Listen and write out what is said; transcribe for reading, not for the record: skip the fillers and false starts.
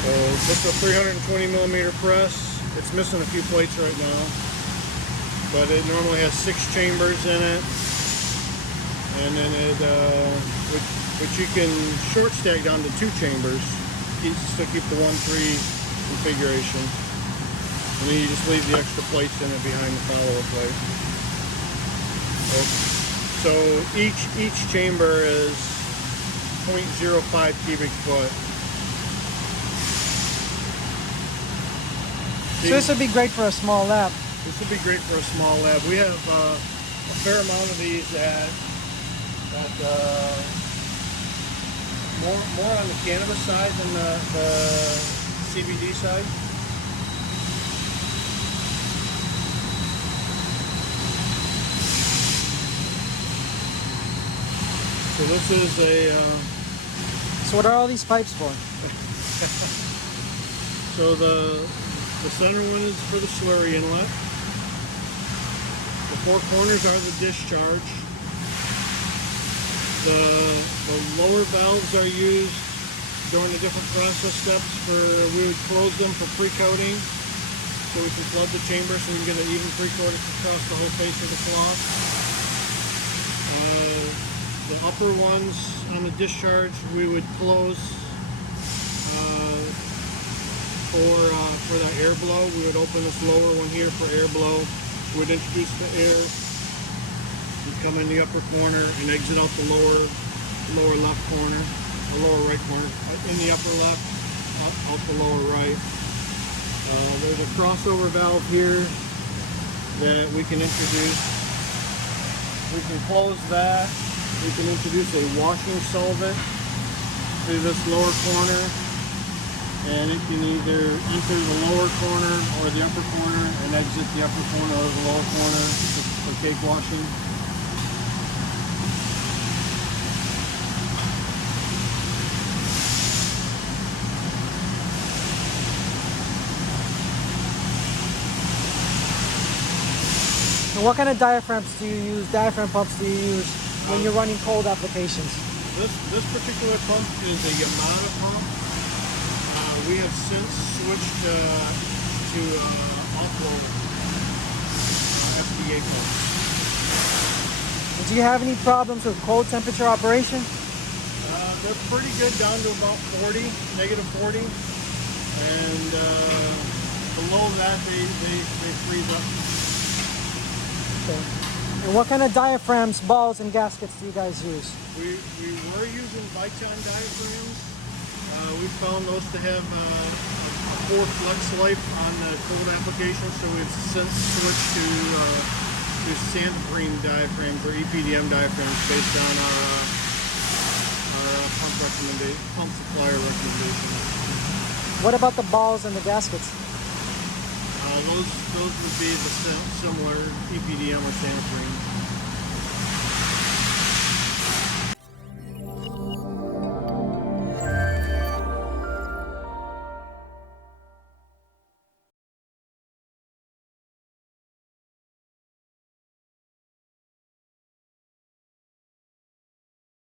So this is a 320 millimeter press. It's missing a few plates right now, but it normally has 6 chambers in it, and then it which you can short stack down to 2 chambers. Still keep the 1-3 configuration, and then you just leave the extra plates in it behind the follower plate. So each chamber is 0.05 cubic foot. So this would be great for a small lab. This would be great for a small lab. We have a fair amount of these at more on the cannabis side than the CBD side. So this is a. So what are all these pipes for? So the center one is for the slurry inlet. The 4 corners are the discharge. The lower valves are used during the different process steps we would close them for pre-coating, so we can flood the chamber so we can get an even pre-coat across the whole face of the cloth. The upper ones on the discharge we would close for that air blow. We would open this lower one here for air blow. We would introduce the air. We'd come in the upper corner and exit out the lower left corner, the lower right corner, in the upper left, out the lower right. There's a crossover valve here that we can introduce. We can close that. We can introduce a washing solvent through this lower corner, and it can either enter the lower corner or the upper corner and exit the upper corner or the lower corner for cake washing. And what kind of diaphragm pumps do you use when you're running cold applications? This particular pump is a Yamaha pump. We have since switched to off-road FDA pumps. Do you have any problems with cold temperature operation? They're pretty good down to about 40, negative 40, and below that they freeze up. And what kind of diaphragms, balls, and gaskets do you guys use? We were using Viton diaphragms. We found those to have a poor flex life on the cold application, so we've since switched to Santoprene diaphragms or EPDM diaphragms based on our pump supplier recommendation. What about the balls and the gaskets? Those would be the similar EPDM or Santoprene.